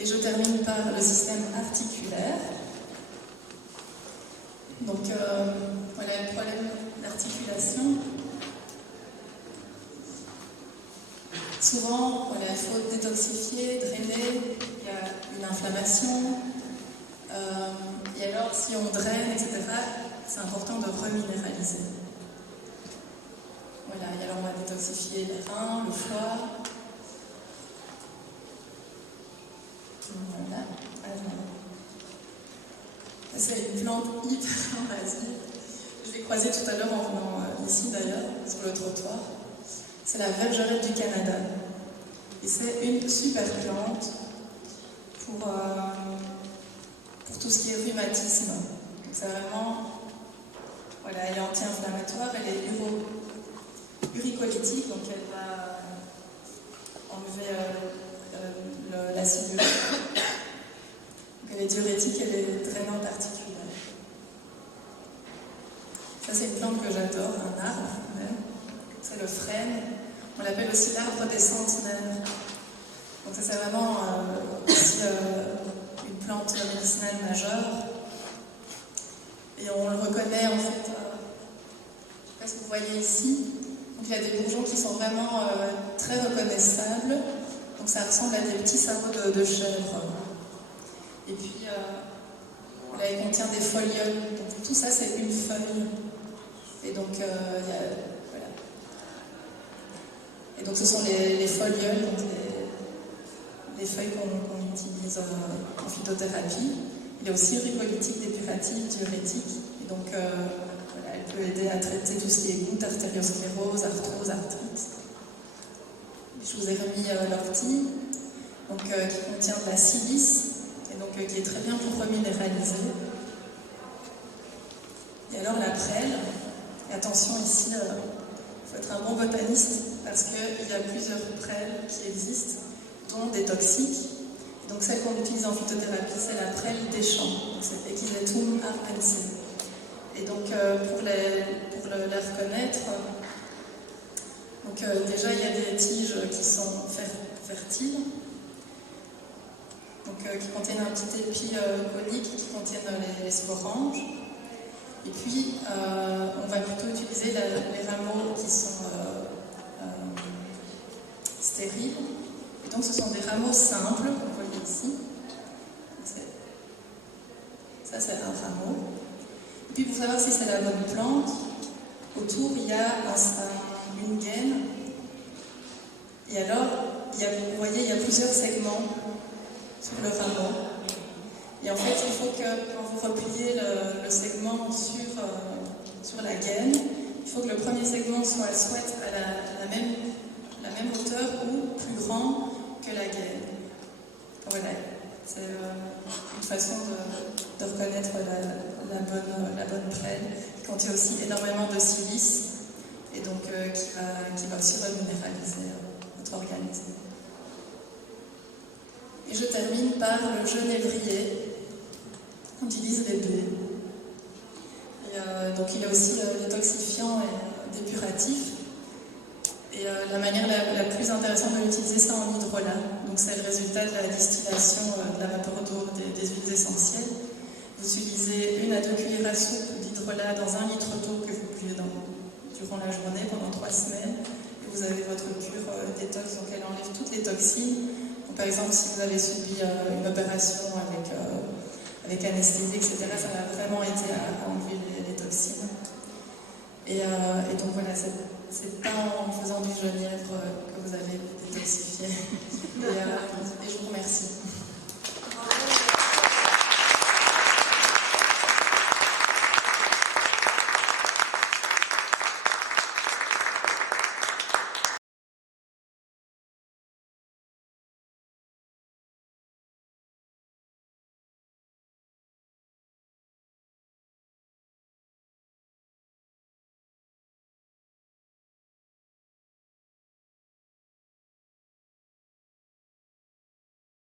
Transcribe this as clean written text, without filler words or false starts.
Et je termine par le système articulaire. Donc voilà le problème d'articulation. Souvent, voilà, il faut détoxifier, drainer, il y a une inflammation. Et alors, si on draine, etc., c'est important de reminéraliser. Voilà, et alors on va détoxifier les reins, le foie. Voilà. C'est une plante hyper invasive. Je l'ai croisée tout à l'heure en venant ici d'ailleurs, sur le trottoir. C'est la vergerette du Canada. Et c'est une super plante pour tout ce qui est rhumatisme. Donc c'est vraiment, voilà, elle est anti-inflammatoire, elle est uricolytique, donc elle va enlever l'acide urique. Elle est diurétique, elle est drainante articulaire. Ça, c'est une plante que j'adore, un arbre même. C'est le frêne. On l'appelle aussi l'arbre des centenaires. Donc, ça, c'est vraiment aussi une plante médicinale majeure. Et on le reconnaît, en fait, je ne sais pas si vous voyez ici. Donc, il y a des bourgeons qui sont vraiment très reconnaissables. Donc, ça ressemble à des petits sabots de chèvre. Et puis, voilà, il contient des folioles. Donc, tout ça, c'est une feuille. Et donc, il y a, voilà. Et donc, ce sont les folioles, donc les feuilles qu'on utilise en phytothérapie. Il est aussi uricolytique, dépuratif, diurétique. Et donc, voilà, elle peut aider à traiter tout ce qui est goutte, artériosclérose, arthrose, arthrite. Je vous ai remis l'ortie, donc qui contient de la silice. Donc qui est très bien pour reminéraliser. Et alors la prêle, et attention ici, il faut être un bon botaniste parce qu'il y a plusieurs prêles qui existent, dont des toxiques. Donc celle qu'on utilise en phytothérapie, c'est la prêle des champs, c'est Equisetum arpense. Et donc pour les reconnaître, donc, déjà il y a des tiges qui sont fertiles. Donc, qui contiennent un petit épi conique, qui contiennent les sporanges. Et puis, on va plutôt utiliser les rameaux qui sont stériles. Et donc, ce sont des rameaux simples, vous voyez ici. Ça, c'est un rameau. Et puis, pour savoir si c'est la bonne plante, autour, il y a une gaine. Et alors, vous voyez, il y a plusieurs segments sur le rameau. Et en fait, il faut que quand vous repliez le segment sur la gaine, il faut que le premier segment soit à la même hauteur ou plus grand que la gaine. Voilà, c'est une façon de reconnaître la bonne prêle, qui contient aussi énormément de silice et donc qui va aussi reminéraliser votre organisme. Et je termine par le genévrier qu'on utilise les baies. Donc il est aussi détoxifiant et dépuratif. Et la manière la plus intéressante de l'utiliser, c'est en hydrolat. Donc c'est le résultat de la distillation de la vapeur d'eau des huiles essentielles. Vous utilisez 1 à 2 cuillères à soupe d'hydrolat dans 1 litre d'eau que vous buvez durant la journée pendant 3 semaines. Et vous avez votre cure détox, donc elle enlève toutes les toxines. Donc, par exemple, si vous avez subi une opération avec anesthésie, etc., ça va vraiment aider à enlever les toxines. Et donc voilà, c'est pas en faisant du genièvre que vous avez